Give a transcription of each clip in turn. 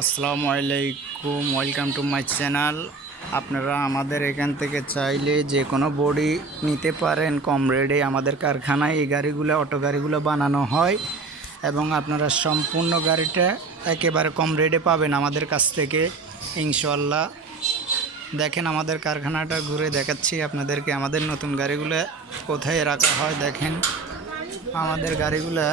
আসসালামু আলাইকুম, welcome to my channel. আপনারা আমাদের এখান থেকে চাইলে যে কোনো বডি নিতে পারেন, কম রেটে। আমাদের কারখানায় এই গাড়িগুলো, অটো গাড়িগুলো বানানো হয় এবং আপনারা সম্পূর্ণ গাড়িটা একেবারে কম রেটে পাবেন আমাদের কাছ থেকে ইনশাল্লাহ দেখেন আমাদের কারখানাটা ঘুরে দেখাচ্ছি আপনাদেরকে, আমাদের নতুন গাড়িগুলো কোথায় রাখা হয়। দেখেন আমাদের গাড়িগুলো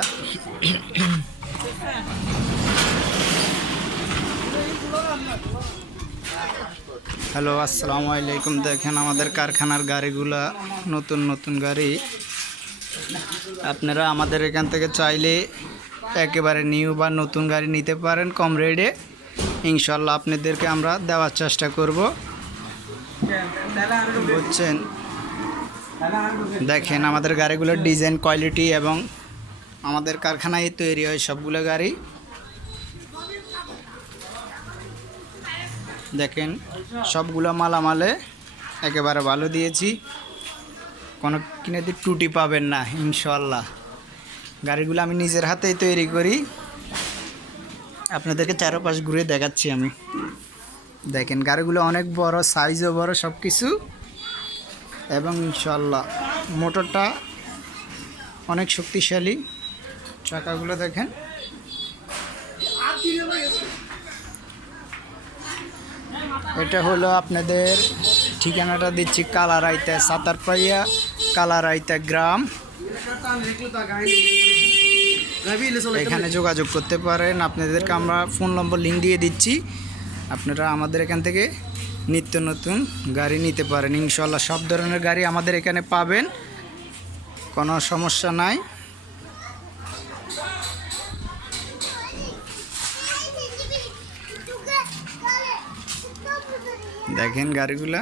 হ্যালো, আসসালামু আলাইকুম। দেখেন আমাদের কারখানার গাড়িগুলা, নতুন নতুন গাড়ি। আপনারা আমাদের এখান থেকে চাইলে একেবারে নিউ বা নতুন গাড়ি নিতে পারেন কম রেটে। ইনশাল্লাহ আপনাদেরকে আমরা দেওয়ার চেষ্টা করব। বুঝছেন? দেখেন আমাদের গাড়িগুলোর ডিজাইন, কোয়ালিটি এবং আমাদের কারখানায় তৈরি হয় সবগুলো গাড়ি। দেখেন, সবগুলো মালামালে একেবারে ভালো দিয়েছি। কোনো কিনেতে টুটি পাবেন না ইনশাল্লাহ গাড়িগুলো আমি নিজের হাতেই তৈরি করি। আপনাদেরকে চারপাশ ঘুরে দেখাচ্ছি আমি। দেখেন, গাড়িগুলো অনেক বড় সাইজও বড় সব কিছু এবং ইনশাল্লাহ মোটরটা অনেক শক্তিশালী। চাকাগুলো দেখেন। এটা হলো আপনাদের ঠিকানাটা দিচ্ছি কালারাইতে সাতারপাইয়া কালারাইতে গ্রাম। এখানে যোগাযোগ করতে পারেন। আপনাদেরকে আমরা ফোন নম্বর লিঙ্ক দিয়ে দিচ্ছি। আপনারা আমাদের এখান থেকে নিত্য নতুন গাড়ি নিতে পারেন। ইনশাল্লাহ সব ধরনের গাড়ি আমাদের এখানে পাবেন। কোনো সমস্যা নাই। দেখেন গাড়িগুলা।